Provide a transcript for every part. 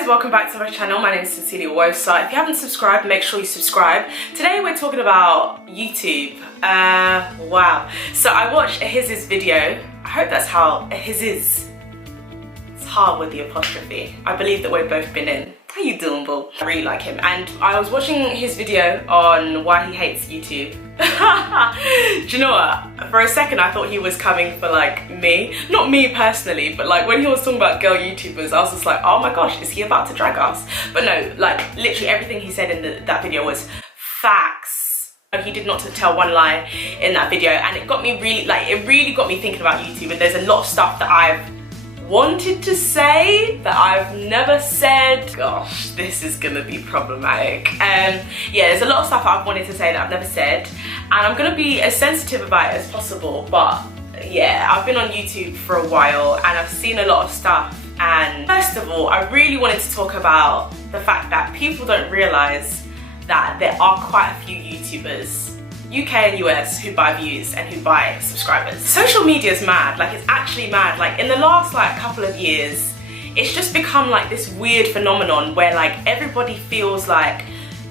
guys, welcome back to my channel. My name is SincerelyOghosa. If you haven't subscribed, make sure you subscribe. Today we're talking about YouTube. Wow. So I watched Oghosa's video. I hope that's how Oghosa's. It's hard with the apostrophe. I believe that we've both been in. How you doing, boo? I really like him. And I was watching his video on why he hates YouTube. Do you know what? For a second I thought he was coming for like me. Not me personally, but like when he was talking about girl YouTubers, I was just like, oh my gosh, is he about to drag us? But no, like literally everything he said in that video was facts. He did not tell one lie in that video, and it got me really got me thinking about YouTube. And there's a lot of stuff that I've wanted to say that I've never said. Gosh, this is gonna be problematic. Yeah, there's a lot of stuff I've wanted to say that I've never said, and I'm gonna be as sensitive about it as possible. But yeah, I've been on YouTube for a while and I've seen a lot of stuff. And first of all, I really wanted to talk about the fact that people don't realize that there are quite a few YouTubers, UK and US, who buy views and who buy subscribers. Social media is mad. Like, it's actually mad. Like in the last like couple of years, it's just become like this weird phenomenon where like everybody feels like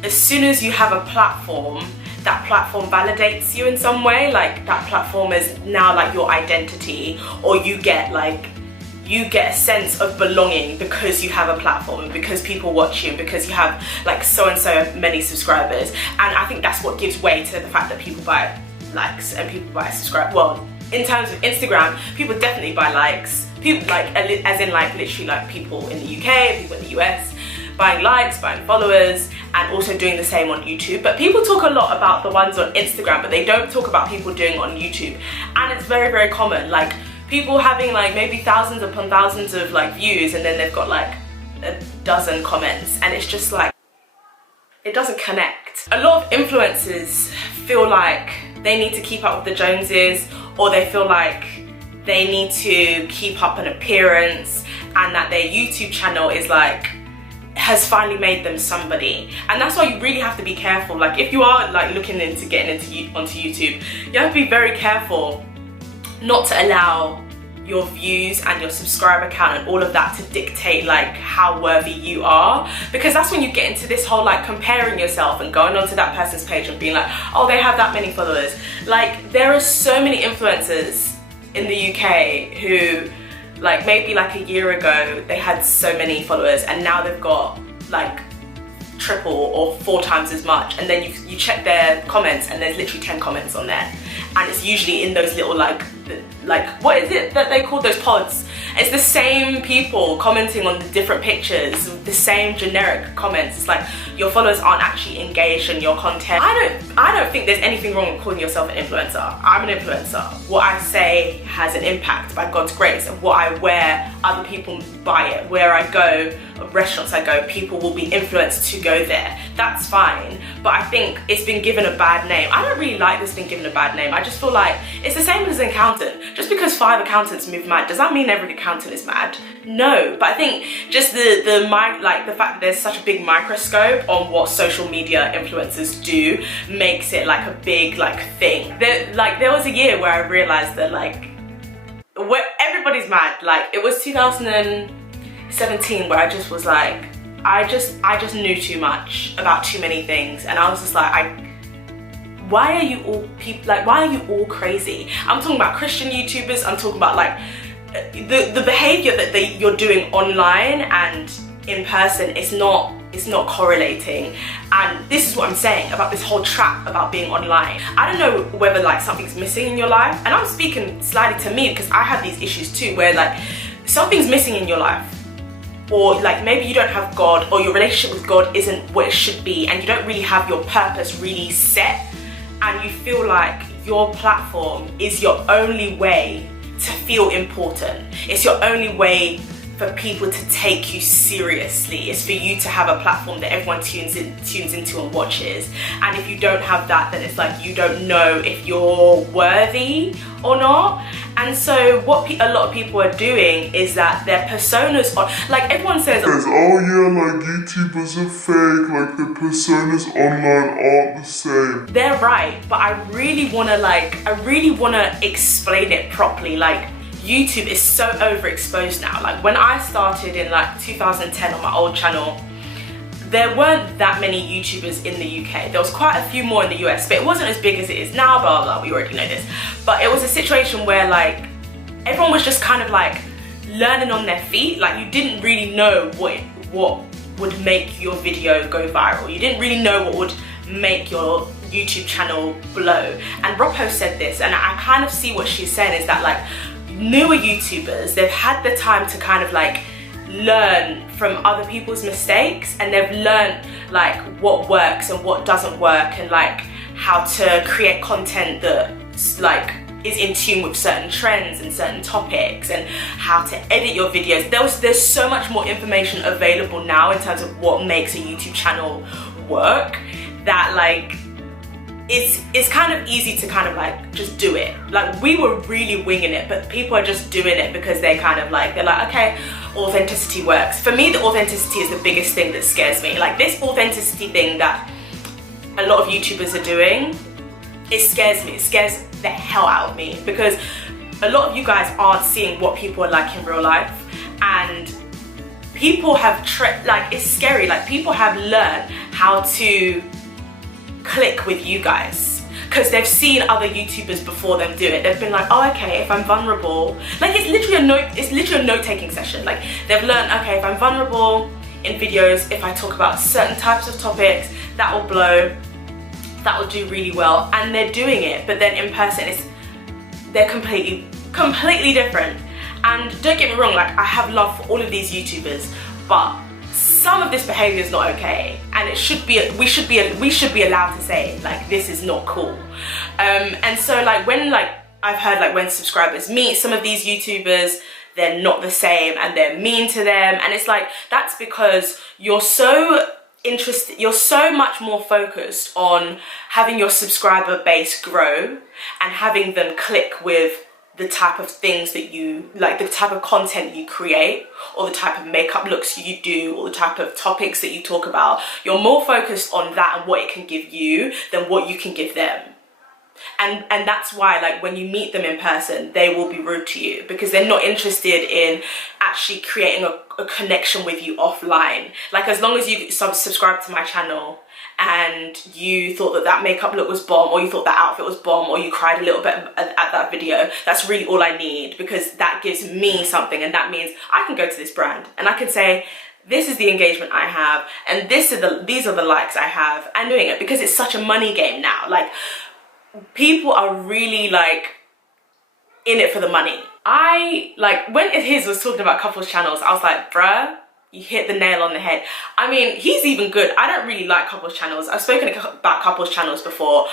as soon as you have a platform, that platform validates you in some way. Like that platform is now like your identity, or you get a sense of belonging because you have a platform and because people watch you and because you have like so and so many subscribers. And I think that's what gives way to the fact that people buy likes and people buy subscribe. Well, in terms of Instagram, people definitely buy likes. People like, as in like literally like people in the UK, people in the US, buying likes, buying followers, and also doing the same on YouTube. But people talk a lot about the ones on Instagram, but they don't talk about people doing it on YouTube. And it's very, very common. Like, people having like maybe thousands upon thousands of like views, and then they've got like a dozen comments, and it's just like, it doesn't connect. A lot of influencers feel like they need to keep up with the Joneses, or they feel like they need to keep up an appearance, and that their YouTube channel is like, has finally made them somebody. And that's why you really have to be careful. Like if you are like looking into getting onto YouTube, you have to be very careful not to allow your views and your subscriber count and all of that to dictate like how worthy you are, because that's when you get into this whole like comparing yourself and going onto that person's page and being like, oh, they have that many followers. Like there are so many influencers in the UK who like maybe like a year ago they had so many followers, and now they've got like triple or 4 times as much, and then you check their comments and there's literally 10 comments on there, and it's usually in those little like what is it that they call those pods? It's the same people commenting on the different pictures, the same generic comments. It's like your followers aren't actually engaged in your content. I don't think there's anything wrong with calling yourself an influencer. I'm an influencer. What I say has an impact by God's grace, and what I wear, other people buy it. Where I go, restaurants I go, people will be influenced to go there. That's fine, but I think it's been given a bad name. I don't really like this being given a bad name. I just feel like it's the same as an accountant. Just because 5 accountants move mad, does that mean every accountant is mad? No, but I think just the fact that there's such a big microscope on what social media influencers do makes it like a big like thing. There was a year where I realized that like everybody's mad. Like it was 2017 where I just was like, I just knew too much about too many things, and I was just like, why are you all crazy? I'm talking about Christian YouTubers. I'm talking about like the behavior that you're doing online and in person. It's not correlating. And this is what I'm saying about this whole trap about being online. I don't know whether like something's missing in your life, and I'm speaking slightly to me because I have these issues too, where like something's missing in your life, or like maybe you don't have God, or your relationship with God isn't what it should be, and you don't really have your purpose really set, and you feel like your platform is your only way to feel important. It's your only way for people to take you seriously. It's for you to have a platform that everyone tunes into and watches. And if you don't have that, then it's like you don't know if you're worthy or not. And so what a lot of people are doing is that their personas are, like everyone says, oh yeah, like YouTubers are fake, like the personas online aren't the same. They're right, but I really wanna explain it properly. Like YouTube is so overexposed now. Like when I started in like 2010 on my old channel, there weren't that many YouTubers in the UK. There was quite a few more in the US, but it wasn't as big as it is now, blah, blah, we already know this. But it was a situation where like, everyone was just kind of like learning on their feet. Like you didn't really know what would make your video go viral. You didn't really know what would make your YouTube channel blow. And Robho said this, and I kind of see what she's saying is that like newer YouTubers, they've had the time to kind of like learn from other people's mistakes, and they've learned like what works and what doesn't work, and like how to create content that's like is in tune with certain trends and certain topics, and how to edit your videos. There's so much more information available now in terms of what makes a YouTube channel work, that like it's kind of easy to kind of like just do it. Like we were really winging it, but people are just doing it because they kind of like, they're like, okay, authenticity works. For me, the authenticity is the biggest thing that scares me. Like this authenticity thing that a lot of YouTubers are doing, it scares me. It scares the hell out of me, because a lot of you guys aren't seeing what people are like in real life, and people have like, it's scary. Like people have learned how to click with you guys because they've seen other YouTubers before them do it. They've been like, oh, okay, if I'm vulnerable, like it's literally a note-taking session. Like they've learned, okay, if I'm vulnerable in videos, if I talk about certain types of topics, that will blow, that will do really well, and they're doing it. But then in person, they're completely different. And don't get me wrong, like I have love for all of these YouTubers, but some of this behavior is not okay, and we should be allowed to say like this is not cool. And so like when like I've heard like when subscribers meet some of these YouTubers, they're not the same and they're mean to them, and it's like that's because you're so much more focused on having your subscriber base grow and having them click with the type of things that you like, the type of content you create, or the type of makeup looks you do, or the type of topics that you talk about. You're more focused on that and what it can give you than what you can give them. And that's why like when you meet them in person, they will be rude to you because they're not interested in actually creating a connection with you offline. Like as long as you subscribe to my channel and you thought that makeup look was bomb, or you thought that outfit was bomb, or you cried a little bit at that video, that's really all I need, because that gives me something, and that means I can go to this brand and I can say, this is the engagement I have, and these are the likes I have, and doing it because it's such a money game now. Like people are really like in it for the money. I like when his was talking about couples channels, I was like, bruh, you hit the nail on the head. I mean, he's even good. I don't really like couples channels. I've spoken about couples channels before.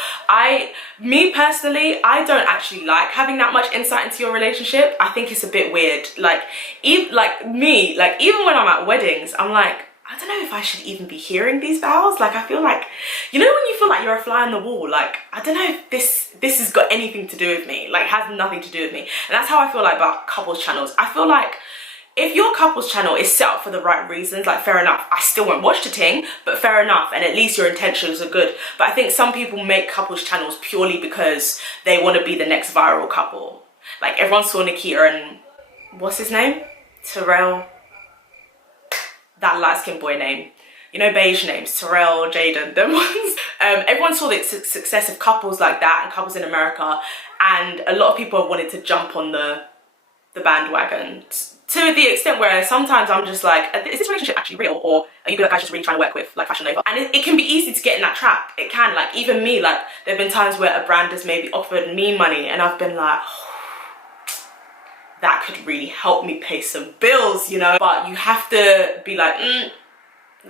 Me personally, I don't actually like having that much insight into your relationship. I think it's a bit weird. Like, even when I'm at weddings, I'm like, I don't know if I should even be hearing these vows. Like, I feel like, you know when you feel like you're a fly on the wall? Like, I don't know if this has got anything to do with me. Like, has nothing to do with me. And that's how I feel like about couples channels. I feel like if your couples channel is set up for the right reasons, like fair enough. I still won't watch the thing, but fair enough. And at least your intentions are good. But I think some people make couples channels purely because they want to be the next viral couple. Like everyone saw Nikita and what's his name? Terrell. That light-skinned boy name. You know, beige names, Terrell, Jaden, them ones. Everyone saw the success of couples like that and couples in America, and a lot of people wanted to jump on the bandwagon to the extent where sometimes I'm just like, is this relationship actually real, or are you guys just really trying to work with like Fashion Nova? And it can be easy to get in that trap. It can, like even me, like there have been times where a brand has maybe offered me money and I've been like, that could really help me pay some bills, you know? But you have to be like,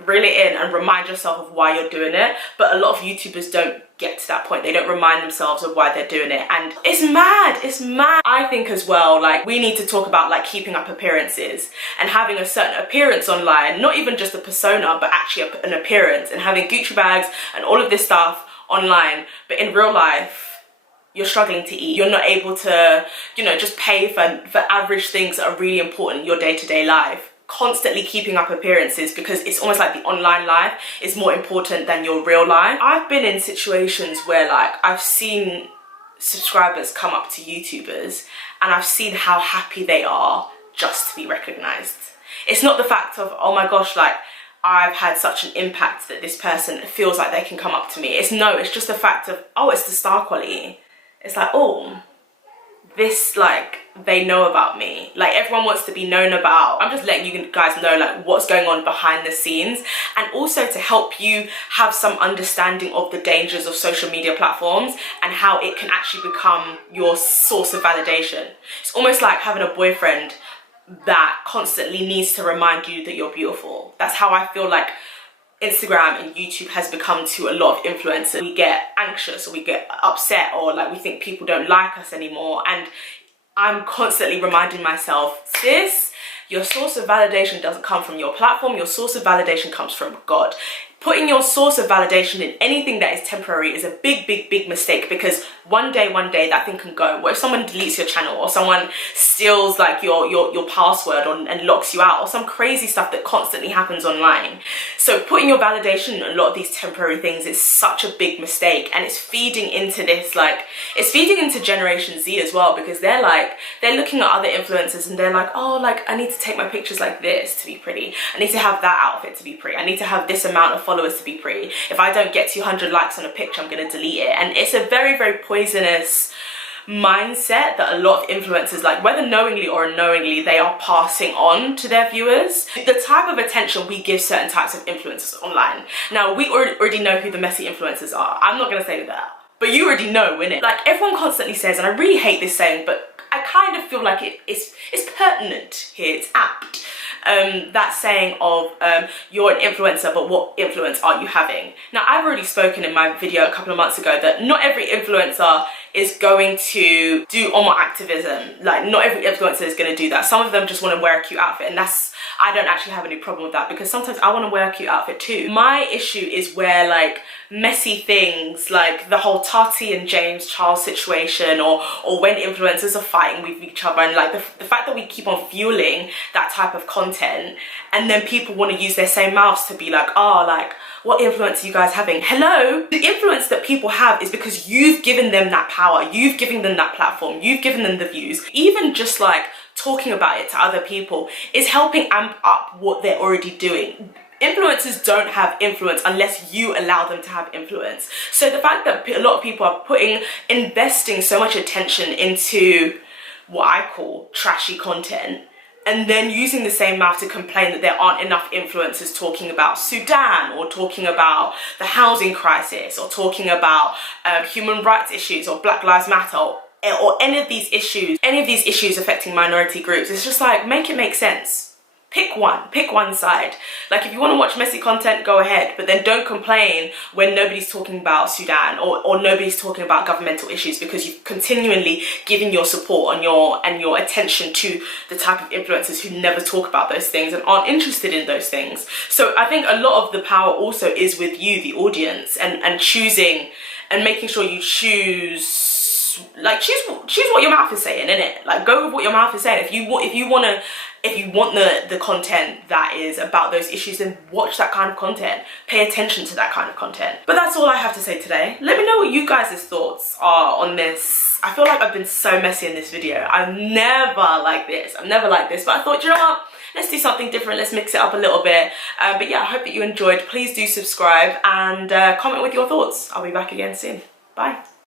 reel it in and remind yourself of why you're doing it. But a lot of YouTubers don't get to that point. They don't remind themselves of why they're doing it, and it's mad. I think as well, like we need to talk about like keeping up appearances and having a certain appearance online, not even just a persona, but actually an appearance, and having Gucci bags and all of this stuff online, but in real life you're struggling to eat. You're not able to, you know, just pay for average things that are really important in your day-to-day life. Constantly keeping up appearances, because it's almost like the online life is more important than your real life. I've been in situations where like I've seen subscribers come up to YouTubers and I've seen how happy they are just to be recognized. It's not the fact of, oh my gosh, like, I've had such an impact that this person feels like they can come up to me. It's just the fact of, oh, it's the star quality. It's like, oh, this, like, they know about me. Like, everyone wants to be known about. I'm just letting you guys know, like, what's going on behind the scenes, and also to help you have some understanding of the dangers of social media platforms and how it can actually become your source of validation. It's almost like having a boyfriend that constantly needs to remind you that you're beautiful. That's how I feel like Instagram and YouTube has become to a lot of influencers. We get anxious, or we get upset, or like we think people don't like us anymore, and I'm constantly reminding myself, sis, your source of validation doesn't come from your platform. Your source of validation comes from God. Putting your source of validation in anything that is temporary is a big mistake, because one day that thing can go. What if someone deletes your channel, or someone steals like your password and locks you out, or some crazy stuff that constantly happens online? So putting your validation in a lot of these temporary things is such a big mistake, and it's feeding into this, like, it's feeding into Generation Z as well, because they're looking at other influencers and they're like, oh, like, I need to take my pictures like this to be pretty. I need to have that outfit to be pretty. I need to have this amount of followers to be pretty. If I don't get 200 likes on a picture, I'm going to delete it. And it's a very poisonous mindset that a lot of influencers, like, whether knowingly or unknowingly, they are passing on to their viewers. The type of attention we give certain types of influencers online. Now, we already know who the messy influencers are. I'm not going to say that, but you already know, innit? Like, everyone constantly says, and I really hate this saying, but I kind of feel like it's pertinent here, it's apt. That saying of you're an influencer, but what influence are you having? Now, I've already spoken in my video a couple of months ago that not every influencer is going to do homo activism. Like, not every influencer is going to do that. Some of them just want to wear a cute outfit, and I don't actually have any problem with that, because sometimes I want to wear a cute outfit too. My issue is where, like, messy things like the whole Tati and James Charles situation, or when influencers are fighting with each other, and like the fact that we keep on fueling that type of content, and then people want to use their same mouths to be like, oh, like, what influence are you guys having? Hello? The influence that people have is because you've given them that power, you've given them that platform, you've given them the views. Even just like talking about it to other people is helping amp up what they're already doing. Influencers don't have influence unless you allow them to have influence. So the fact that a lot of people are investing so much attention into what I call trashy content, and then using the same mouth to complain that there aren't enough influencers talking about Sudan, or talking about the housing crisis, or talking about human rights issues, or Black Lives Matter, or any of these issues affecting minority groups. It's just like, make it make sense. Pick one side. Like, if you want to watch messy content, go ahead, but then don't complain when nobody's talking about Sudan, or nobody's talking about governmental issues, because you've continually given your support and your attention to the type of influencers who never talk about those things and aren't interested in those things. So I think a lot of the power also is with you, the audience, and choosing and making sure you choose what your mouth is saying, innit? Like, go with what your mouth is saying. If you want the content that is about those issues, then watch that kind of content. Pay attention to that kind of content. But that's all I have to say today. Let me know what you guys' thoughts are on this. I feel like I've been so messy in this video. I'm never like this, but I thought, you know what? Let's do something different. Let's mix it up a little bit. But yeah, I hope that you enjoyed. Please do subscribe and comment with your thoughts. I'll be back again soon. Bye.